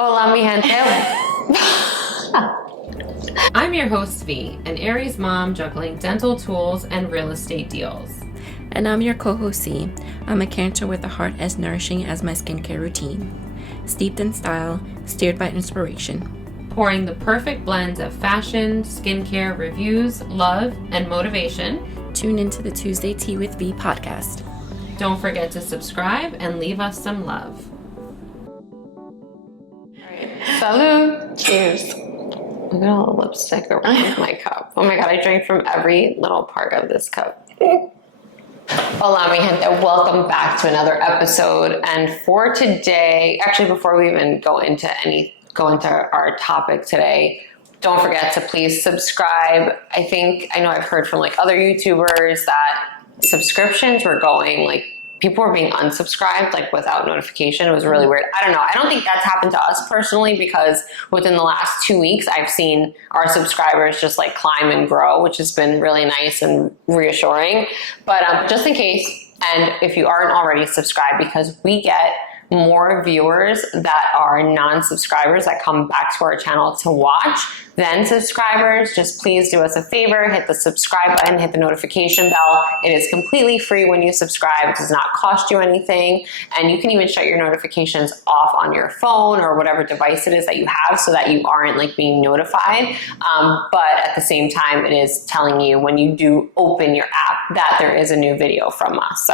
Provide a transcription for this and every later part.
Hola, mi gente. I'm your host, V, an Aries mom juggling dental tools and real estate deals. And I'm your co-host, C. I'm a Cancer with a heart as nourishing as my skincare routine. Steeped in style, steered by inspiration. Pouring the perfect blends of fashion, skincare, reviews, love, and motivation. Tune into the Tuesday Tea with V podcast. Don't forget to subscribe and leave us some love. Salud. Cheers. Look at all the lipstick over my cup. Oh my God, I drank from every little part of this cup. Hola, mi gente. Welcome back to another episode. And for today, actually, before we even go into our topic today, don't forget to please subscribe. I know I've heard from like other YouTubers that subscriptions were going people were being unsubscribed without notification. It was really weird. I don't know. I don't think that's happened to us personally because within the last 2 weeks, I've seen our subscribers just climb and grow, which has been really nice and reassuring. But just in case, and if you aren't already subscribed, because we get more viewers that are non-subscribers that come back to our channel to watch than subscribers, just please do us a favor, hit the subscribe button, hit the notification bell. It is completely free when you subscribe. It does not cost you anything. And you can even shut your notifications off on your phone or whatever device it is that you have so that you aren't being notified. But at the same time, it is telling you when you do open your app that there is a new video from us.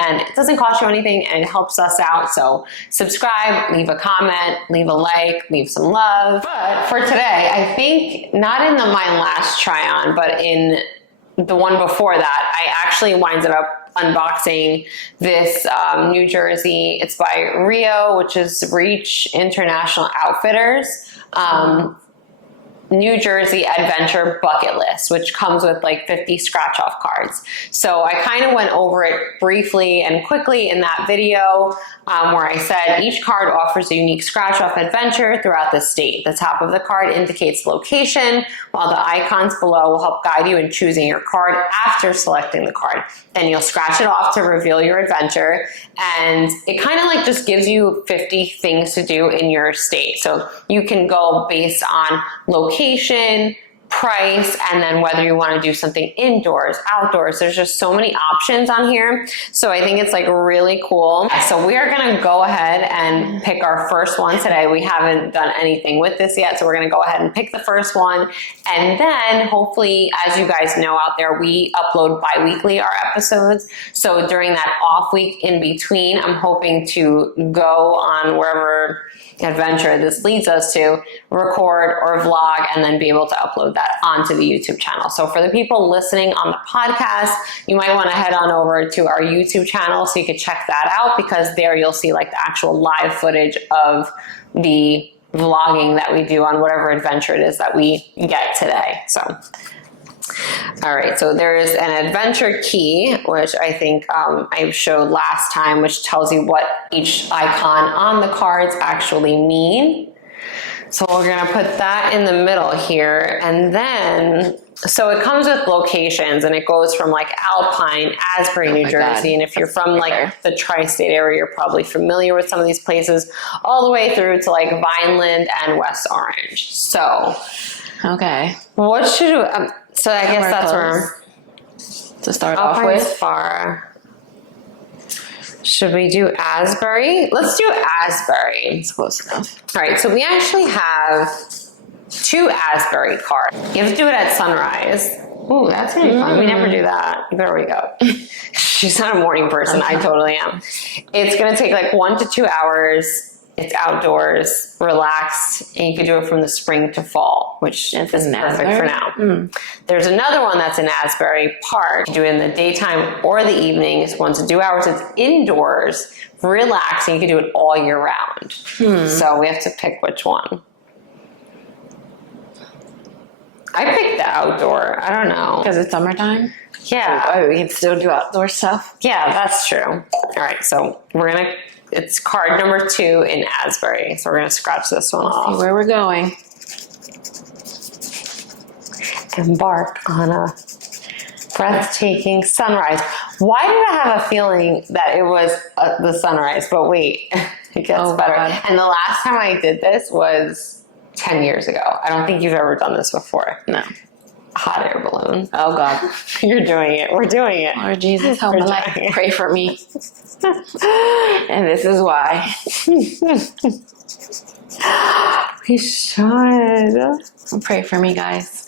And it doesn't cost you anything and it helps us out. So subscribe, leave a comment, leave a like, leave some love. But for today, I think not in my last try on, but in the one before that, I actually winded up unboxing this New Jersey. It's by R.I.O, which is Reach International Outfitters. New Jersey Adventure Bucket List, which comes with 50 scratch off cards. So I kind of went over it briefly and quickly in that video where I said each card offers a unique scratch off adventure throughout the state. The top of the card indicates location, while the icons below will help guide you in choosing your card after selecting the card. Then you'll scratch it off to reveal your adventure. And it kind of just gives you 50 things to do in your state. So you can go based on location, price, and then whether you want to do something indoors, outdoors. There's just so many options on here. So I think it's really cool. So we are going to go ahead and pick our first one today. We haven't done anything with this yet. So we're going to go ahead and pick the first one. And then hopefully, as you guys know out there, we upload bi-weekly our episodes. So during that off week in between, I'm hoping to go on wherever adventure this leads us to, record or vlog, and then be able to upload that onto the YouTube channel. So for the people listening on the podcast, you might want to head on over to our YouTube channel so you can check that out, because there you'll see the actual live footage of the vlogging that we do on whatever adventure it is that we get today. So all right, so there is an adventure key, which I think I showed last time, which tells you what each icon on the cards actually mean. So we're gonna put that in the middle here. And then, so it comes with locations and it goes from Alpine, Asbury, New Jersey. And if you're from the tri-state area, you're probably familiar with some of these places, all the way through to Vineland and West Orange. So, Okay. what should we, so I guess that's where to start off Alpine's with. far. Should we do Asbury? Let's do Asbury. It's close enough. All right, so we actually have 2 Asbury cards. You have to do it at sunrise. Ooh, that's gonna be fun. We never do that. There we go. She's not a morning person. I totally am. It's gonna take 1 to 2 hours. It's outdoors, relaxed, and you can do it from the spring to fall, which is perfect for now. There's another one that's in Asbury Park. You do it in the daytime or the evenings. 1 to 2 hours. It's indoors, relaxing. You can do it all year round. So we have to pick which one. I picked the outdoor. I don't know. Because it's summertime? Yeah. Oh, we can still do outdoor stuff? Yeah, that's true. All right, so it's card number 2 in Asbury. So we're going to scratch this one off. See where we're going. Embark on a breathtaking sunrise. Why did I have a feeling that it was the sunrise? But wait, It gets Oh, better. God. And the last time I did this was 10 years ago. I don't think you've ever done this before. No. Hot air balloon. Oh, God. You're doing it. We're doing it. Lord Jesus, help We're my life. doing it. Pray for me. And this is why. We should. Pray for me, guys.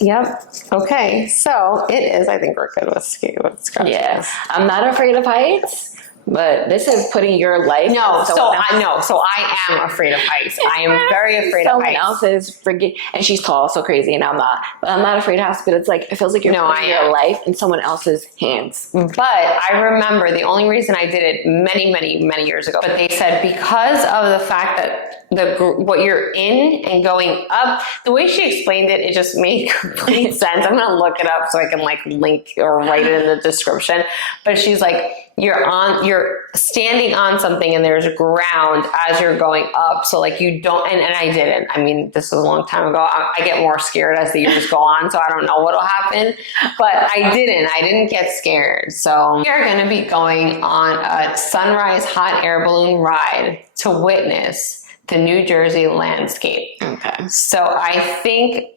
Yep. Okay. So it is. I think we're good with scratches. Yes. I'm not afraid of heights, but this is putting your life. No. So I am afraid of heights. I am very afraid of Someone heights. else is freaking, and she's tall, so crazy, and I'm not. But I'm not afraid of heights. But it's like it feels like you're putting your life in someone else's hands. But I remember the only reason I did it many, many, many years ago. But they said because of the fact that what you're in and going up, the way she explained it, it just made complete sense. I'm gonna look it up so I can like link or write it in the description. But she's like, you're standing on something and there's ground as you're going up. So like you don't, and I didn't. I mean, this was a long time ago. I get more scared as the years go on, so I don't know what'll happen. But I didn't get scared. So we are gonna be going on a sunrise hot air balloon ride to witness the New Jersey landscape. Okay. So I think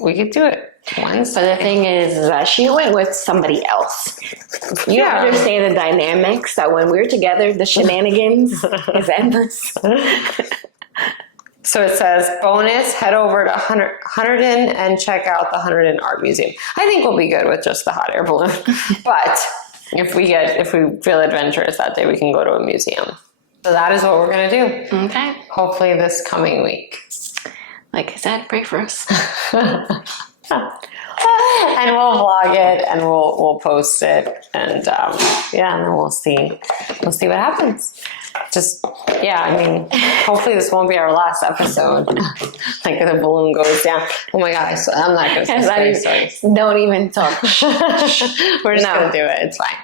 we could do it once. But the thing is that she went with somebody else. You don't understand the dynamics that when we're together, the shenanigans is endless. So it says, bonus, head over to Hunterdon and check out the Hunterdon Art Museum. I think we'll be good with just the hot air balloon. But if we feel adventurous that day, we can go to a museum. So that is what we're going to do. Okay. Hopefully this coming week. Like I said, pray for us. And we'll vlog it and we'll post it and and then we'll see what happens. I mean, hopefully this won't be our last episode. Like the balloon goes down. Oh my God, I'm not going to say stories. Don't even talk. We're just going to do it. It's fine.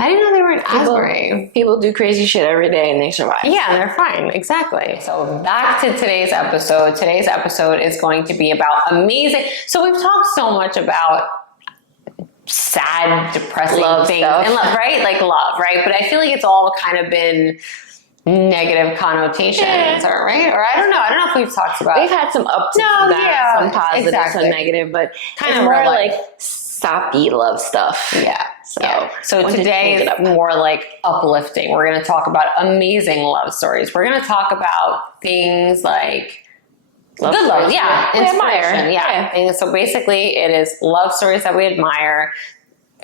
I didn't know they were in Asbury. People do crazy shit every day and they survive. Yeah, they're fine. Exactly. So back to today's episode. Today's episode is going to be about amazing. So we've talked so much about sad, depressing things. And love, right? Like love, right? But I feel like it's all kind of been negative connotations, or right? Or I don't know. I don't know if we've talked about. We've had some ups, some positive, some negative, but kind of more like soppy love stuff. Yeah. So today is more like uplifting. We're going to talk about amazing love stories. We're going to talk about things like good love, inspiration, And so basically, it is love stories that we admire,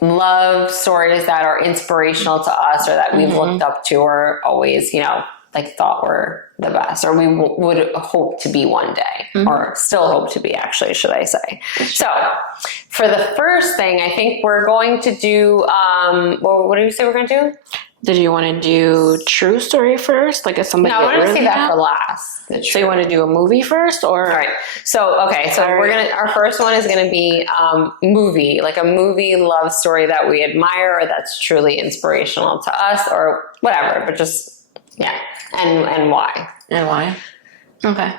love stories that are inspirational to us, or that we've looked up to, or always, like thought were the best, or we would hope to be one day, or still hope to be, actually, should I say. So for the first thing, I think we're going to do, what do you say we're going to do? Did you want to do true story first? Like if somebody... No, I want to say that for last. So you want to do a movie first, or... All right. So, okay. So our first one is going to be movie, like a movie love story that we admire, or that's truly inspirational to us, or whatever, but just, and why. And why? Okay.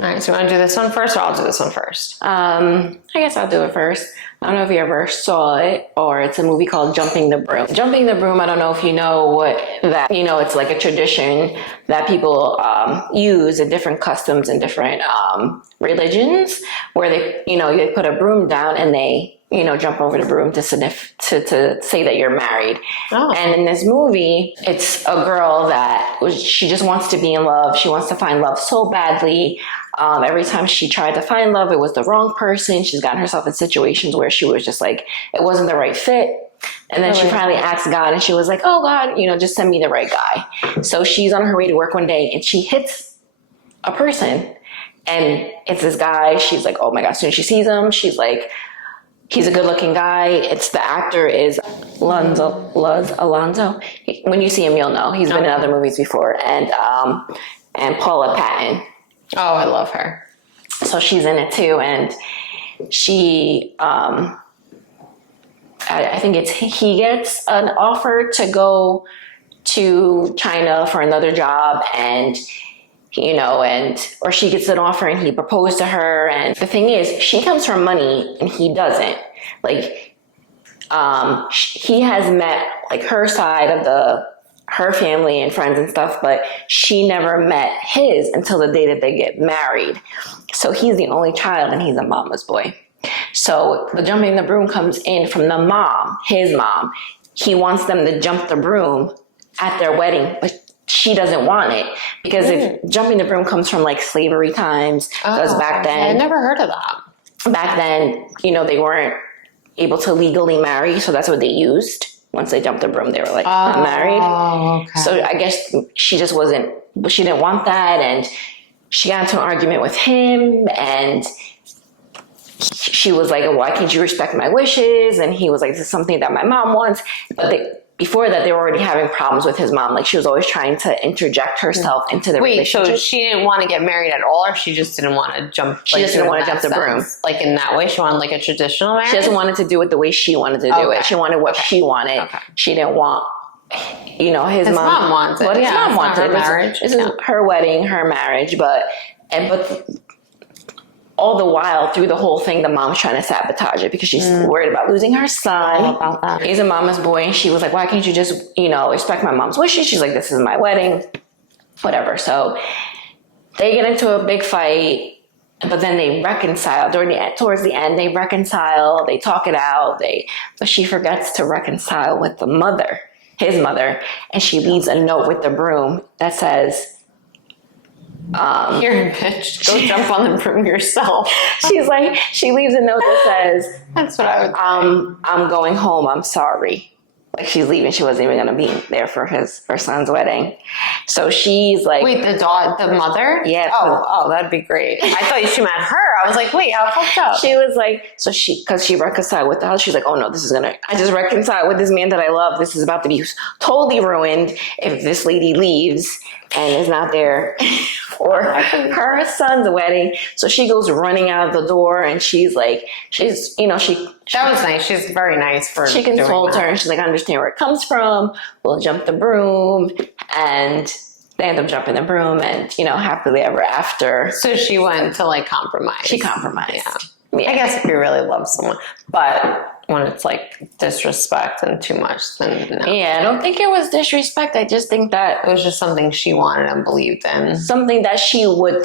All right, so you want to do this one first, or I'll do this one first? I guess I'll do it first. I don't know if you ever saw it, or it's a movie called Jumping the Broom. Jumping the Broom, I don't know if you know what that, it's like a tradition that people use in different customs and different religions, where they put a broom down and they, jump over the broom to say that you're married. Oh. And in this movie, it's a girl she just wants to be in love. She wants to find love so badly. Every time she tried to find love, it was the wrong person. She's gotten herself in situations where she was just like, it wasn't the right fit. And then she finally asked God, and she was like, oh God, just send me the right guy. So she's on her way to work one day and she hits a person, and it's this guy. She's like, oh my God. As soon as she sees him, she's like, he's a good looking guy. The actor is Alonzo. When you see him, you'll know. He's been in other movies before. And Paula Patton. Oh, I love her. So she's in it too. And she, I think he gets an offer to go to China for another job, and or she gets an offer and he proposed to her. And the thing is, she comes from money and he doesn't. Like, he has met like her side of her family and friends and stuff, but she never met his until the day that they get married. So he's the only child and he's a mama's boy. So the jumping the broom comes in from the mom, his mom. He wants them to jump the broom at their wedding, but she doesn't want it because if jumping the broom comes from like slavery times, because back then I never heard of that. Back then, you know, they weren't able to legally marry, so that's what they used. Once they jumped the broom, they were like, I'm married. Okay. So I guess she just wasn't, she didn't want that, and she got into an argument with him, and she was like, why can't you respect my wishes? And he was like, this is something that my mom wants. But before that, they were already having problems with his mom. Like, she was always trying to interject herself into the relationship. So she didn't want to get married at all, or she just didn't want to jump? She just didn't want to jump the broom. Like in that way? She wanted like a traditional marriage? She doesn't want to do it the way she wanted to do it. She wanted what she wanted. Okay. She didn't want, you know, his mom wanted. What his mom wanted. Her marriage. This is her wedding, her marriage, but all the while, through the whole thing, the mom's trying to sabotage it because she's worried about losing her son. He's a mama's boy, and she was like, why can't you just, you know, respect my mom's wishes? She's like, this is my wedding, whatever. So they get into a big fight, but then they reconcile. Towards the end, they reconcile, they talk it out, but she forgets to reconcile with the mother, his mother, and she leaves a note with the broom that says, here, bitch, go jump on the broom yourself. She's like, she leaves a note that says, that's what I would say. I'm going home, I'm sorry. Like, she's leaving. She wasn't even going to be there for her son's wedding. So she's like, wait, the mother? Yeah. Oh, that'd be great. I thought she meant her. I was like, wait, how fucked up? She was like, because she reconciled with the house. She's like, oh no, I just reconciled with this man that I love. This is about to be totally ruined if this lady leaves and is not there for her son's wedding. So she goes running out of the door, and she's like, that was nice. She's very nice for she consoles her, and she's like, I understand where it comes from. We'll jump the broom, and they end up jumping the broom, and, you know, happily ever after. So she went to like compromise. She compromised. Yeah. I guess if you really love someone, but when it's like disrespect and too much, then no. Yeah, I don't think it was disrespect. I just think that it was just something she wanted and believed in. Something that she would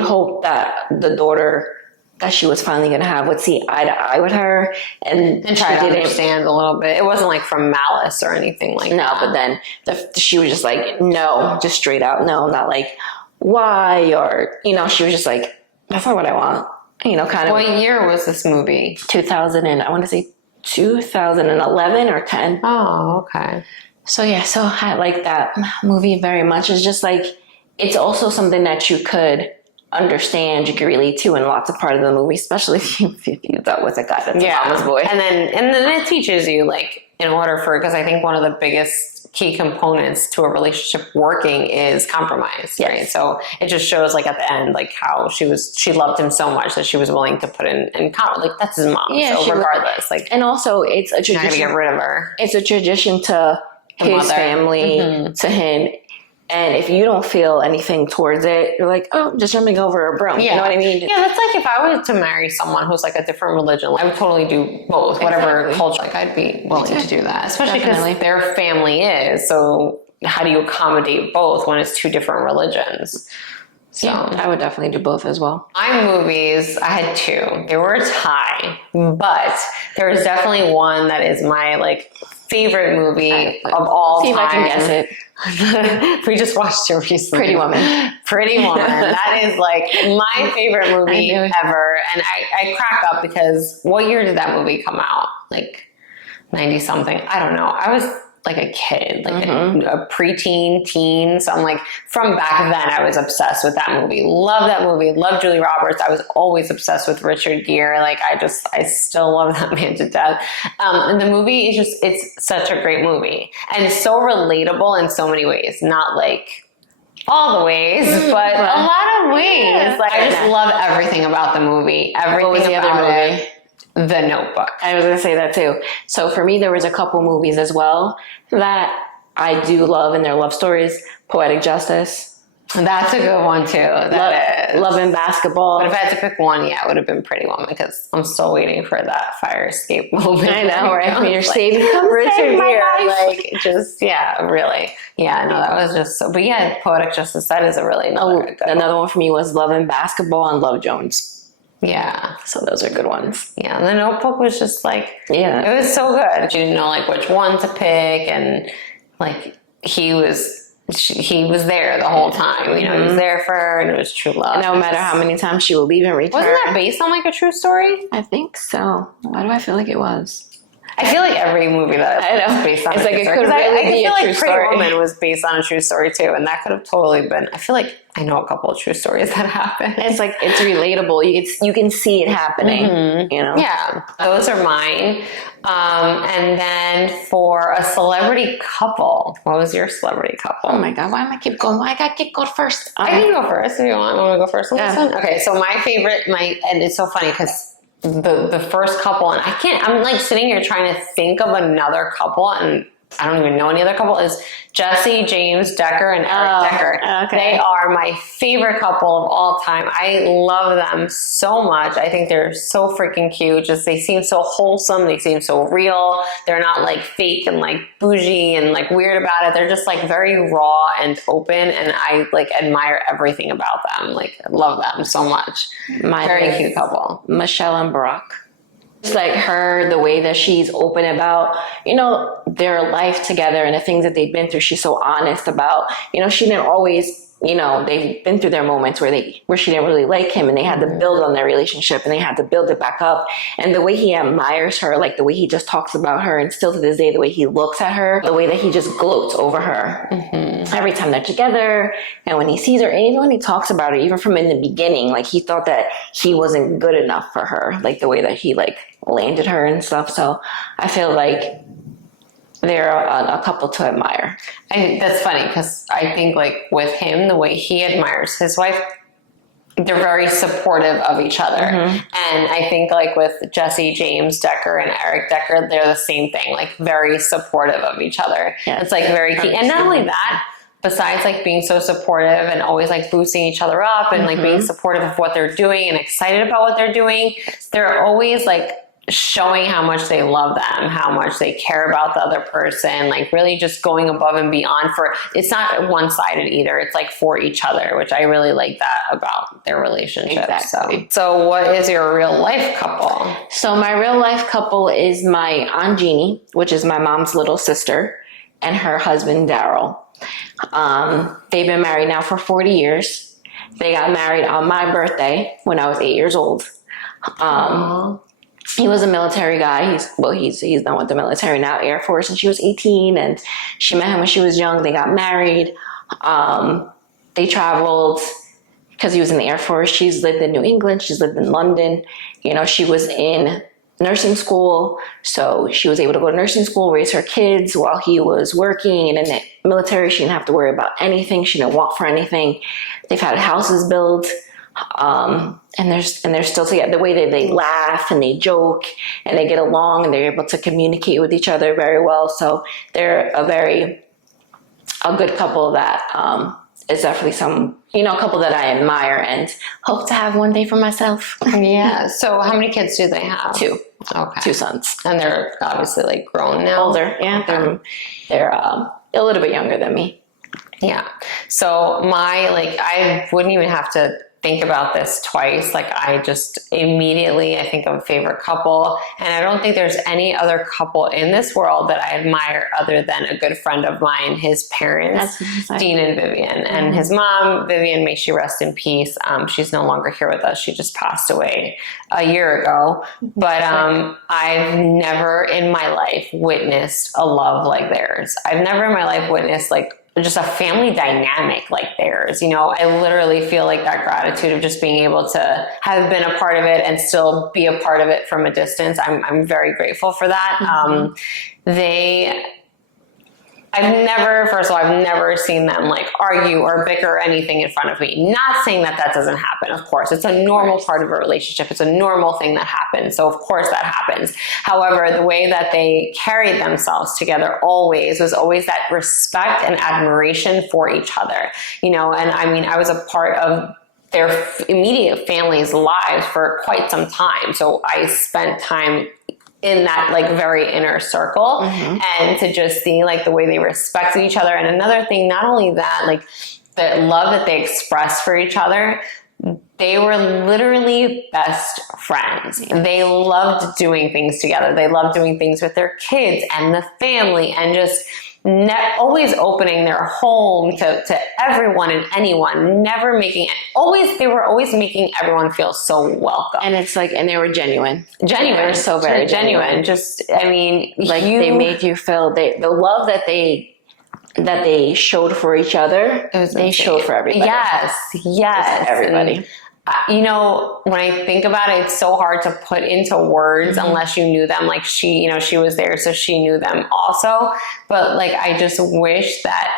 hope that the daughter that she was finally going to have would see eye to eye with her and try to understand a little bit. It wasn't like from malice or anything like that. No, but then she was just like, no, just straight out no, not like why, or, you know, she was just like, that's not what I want. You know, kind of. What year was this movie? 2011 or 10. Oh, okay. So yeah, so I like that movie very much. It's just like, it's also something that you could understand, you could relate to in lots of part of the movie, especially if you dealt with a guy that's a mama's boy. And then it teaches you, like, in order for, because I think one of the biggest key components to a relationship working is compromise, right? So it just shows, like, at the end, like, how she loved him so much that she was willing to put in like, that's his mom. Yeah, so regardless, like, and also it's a tradition. You're not gonna get rid of her. It's a tradition to his family, to him. And if you don't feel anything towards it, you're like, oh, just jumping over a broom. Yeah. You know what I mean? Yeah, that's like if I was to marry someone who's like a different religion, I would totally do both, whatever culture. Like, I'd be willing to do that, especially because their family is. So how do you accommodate both when it's two different religions? So yeah, I would definitely do both as well. My movies, I had two. They were a tie, but there's definitely one that is my like favorite movie of all time. See if I can guess it. We just watched it recently. Pretty Woman. That is like my favorite movie ever. And I crack up because what year did that movie come out? Like 90 something. I don't know. I was like a kid, like a preteen, teen. So I'm like, from back then, I was obsessed with that movie. Love that movie. Love Julie Roberts. I was always obsessed with Richard Gere. Like, I still love that man to death. And the movie is it's such a great movie and so relatable in so many ways. Not like all the ways, but a lot of ways. Yeah. Like, I just love everything about the movie. Everything what was the about other movie? It. The Notebook. I was going to say that too. So for me, there was a couple movies as well that I do love, and their love stories. Poetic Justice. That's a good one too. That is. Love and Basketball. But if I had to pick one, yeah, it would have been Pretty Woman because I'm still waiting for that fire escape moment. I know, right? When you're like, saving Richard save my Gere, life. like just really. Yeah, no, that was just so. But yeah, Poetic Justice. That is a really another one for me was Love and Basketball and Love Jones. Yeah. So those are good ones. Yeah, and The Notebook was just like, yeah, it was so good. You didn't know like which one to pick, and like he was there the whole time. You know, he was there for her, and it was true love. No matter how many times she will leave and return. Wasn't that based on like a true story? I think so. Why do I feel like it was? I feel like every movie that I know is based on it's a like true it story. could really I be feel a like true Pretty story. Woman was based on a true story too, and that could have totally been. I feel like I know a couple of true stories that happened. It's like it's relatable. You can see it happening. You know. Yeah, those are mine. And then for a celebrity couple, what was your celebrity couple? Oh my God, why am I keep going? Why I got to go first? I can go first if you want. Want to go first on this Yeah. one? Okay, so my favorite, and it's so funny because the first couple, and I'm like sitting here trying to think of another couple, and I don't even know any other couple, is Jesse, James Decker, and Eric Decker. Okay. They are my favorite couple of all time. I love them so much. I think they're so freaking cute. Just they seem so wholesome. They seem so real. They're not like fake and like bougie and like weird about it. They're just like very raw and open, and I like admire everything about them. Like I love them so much. Very cute couple. Michelle and Barack. It's like her, the way that she's open about, their life together and the things that they've been through. She's so honest about, she didn't always, they've been through their moments where she didn't really like him, and they had to build on their relationship, and they had to build it back up. And the way he admires her, like the way he just talks about her, and still to this day, the way he looks at her, the way that he just gloats over her every time they're together. And when he sees her, and even when he talks about her, even from in the beginning, like he thought that he wasn't good enough for her, like the way that he like landed her and stuff. So I feel like they're a couple to admire. That's funny because I think like with him, the way he admires his wife, they're very supportive of each other. And I think like with Jesse, James Decker, and Eric Decker, they're the same thing, like very supportive of each other. Yeah. It's like very key. And not only that, besides like being so supportive and always like boosting each other up and like being supportive of what they're doing and excited about what they're doing, they're always like showing how much they love them, how much they care about the other person, like really just going above and beyond it's not one-sided either. It's like for each other, which I really like that about their relationship. Exactly. So what is your real life couple? So my real life couple is my Aunt Jeannie, which is my mom's little sister, and her husband, Daryl. They've been married now for 40 years. They got married on my birthday when I was 8 years old. He was a military guy. He's done with the military now, Air Force, and she was 18, and she met him when she was young. They got married. They traveled because he was in the Air Force. She's lived in New England. She's lived in London. She was in nursing school, so she was able to go to nursing school, raise her kids while he was working. And in the military, she didn't have to worry about anything. She didn't want for anything. They've had houses built. And they're still together. The way that they laugh and they joke and they get along and they're able to communicate with each other very well. So they're a good couple that is definitely a couple that I admire and hope to have one day for myself. Yeah. So how many kids do they have? 2. Okay. 2 sons. And they're obviously like grown now. Older. Yeah. Okay. They're a little bit younger than me. Yeah. So I wouldn't even have to think about this twice. Like I just immediately, I think of a favorite couple, and I don't think there's any other couple in this world that I admire other than a good friend of mine, his parents, Dean and Vivian, and his mom, Vivian, may she rest in peace. She's no longer here with us. She just passed away a year ago, but I've never in my life witnessed a love like theirs. I've never in my life witnessed like just a family dynamic like theirs. I literally feel like that gratitude of just being able to have been a part of it and still be a part of it from a distance. I'm very grateful for that. first of all, I've never seen them like argue or bicker or anything in front of me. Not saying that that doesn't happen, of course. It's a normal part of a relationship. It's a normal thing that happens. So of course that happens. However, the way that they carried themselves together always was always that respect and admiration for each other. You know, and I mean, I was a part of their immediate family's lives for quite some time. So I spent time in that like very inner circle, and to just see like the way they respected each other. And another thing, not only that, like the love that they expressed for each other, they were literally best friends. They loved doing things together. They loved doing things with their kids and the family, and just always opening their home to everyone and anyone, never making it, they were always making everyone feel so welcome. And it's like, and they were genuine. They were So very genuine. Just, I mean, Like they made you feel the love that they showed for each other, they showed for everybody. Yes. Everybody. And, you know, when I think about it, it's so hard to put into words unless you knew them. Like she, you know, she was there, so she knew them also. But like, I just wish that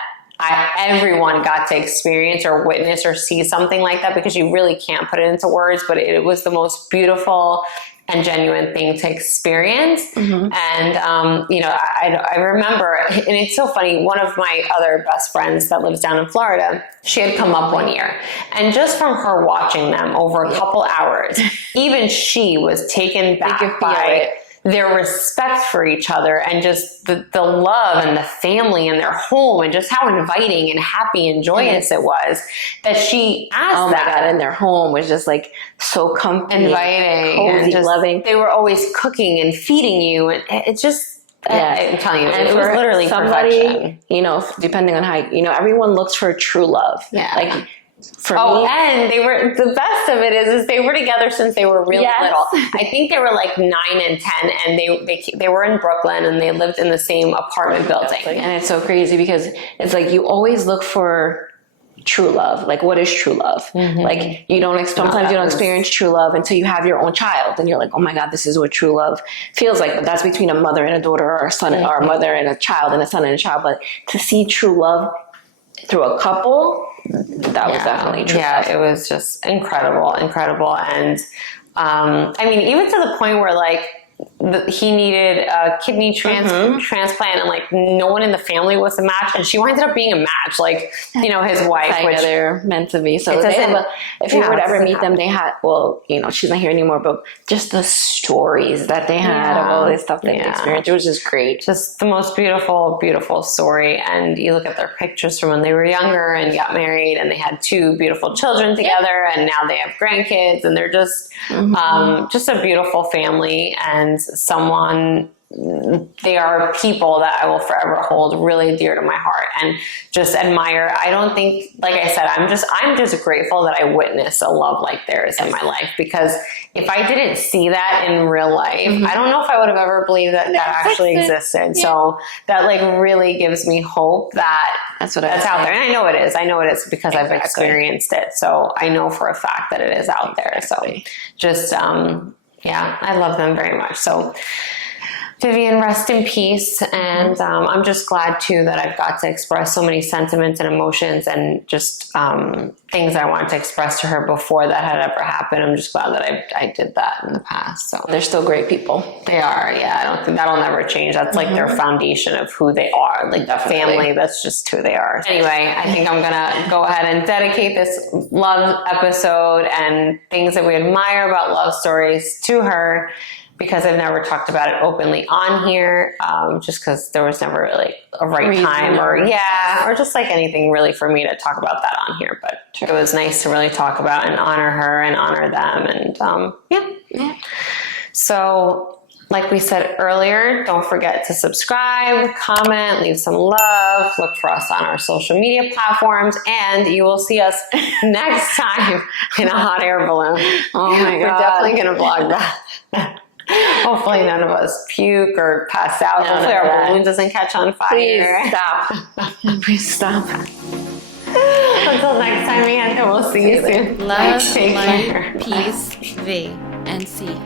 everyone got to experience or witness or see something like that, because you really can't put it into words. But it was the most beautiful and genuine thing to experience. And, you know, I remember, and it's so funny, one of my other best friends that lives down in Florida, she had come up one year, and just from her watching them over a couple hours, even she was taken back by their respect for each other, and just the love and the family and their home, and just how inviting and happy and joyous it was, that she asked that. My God, and their home was just like so comfy, inviting, cozy, and just loving. They were always cooking and feeding you, and it's just, I'm telling you, and it was literally somebody, perfection. you know, depending on how, you know, everyone looks for true love. Like, for me, and they were, the best of it is they were together since they were really little. I think they were like 9 and 10, and they were in Brooklyn, and they lived in the same apartment building. And it's so crazy because it's like you always look for true love. Like, what is true love? Like, you don't, sometimes you don't experience true love until you have your own child, and you're like, oh my God, this is what true love feels like. But that's between a mother and a daughter, or a son or a mother and a child, and a son and a child. But to see true love through a couple, that was definitely true. Yeah, it was just incredible. And I mean, even to the point where like he needed a kidney transplant, and like no one in the family was a match, and she ended up being a match, like, you know, his wife, which they're meant to be. So if you would ever meet them, they had, well, you know, she's not here anymore, but just the stories that they had of all this stuff that they experienced, it was just great. Just the most beautiful, beautiful story. And you look at their pictures from when they were younger and got married, and they had 2 beautiful children together, and now they have grandkids, and they're just a beautiful family, and someone, they are people that I will forever hold really dear to my heart and just admire. I don't think, like I said, I'm just grateful that I witnessed a love like theirs in my life, because if I didn't see that in real life, I don't know if I would have ever believed that actually existed. So that like really gives me hope that that's out there. And I know it is because I've experienced it. So I know for a fact that it is out there. So just, yeah, I love them very much. So Vivian, rest in peace. And I'm just glad too that I've got to express so many sentiments and emotions, and just things I wanted to express to her before that had ever happened. I'm just glad that I did that in the past. So they're still great people. They are. Yeah, I don't think that'll never change. That's like their foundation of who they are. Like the family, that's just who they are. Anyway, I think I'm gonna go ahead and dedicate this love episode and things that we admire about love stories to her, because I've never talked about it openly on here, just because there was never really a right time or just like anything really for me to talk about that on here. But it was nice to really talk about and honor her and honor them. And so like we said earlier, don't forget to subscribe, comment, leave some love, look for us on our social media platforms, and you will see us next time in a hot air balloon. Oh my God. We're definitely going to vlog that. Hopefully none of us puke or pass out. Hopefully our balloon doesn't catch on fire. Please stop. Please stop. Until next time, Anna, we'll see you soon. Love, Take care. peace, V, and C.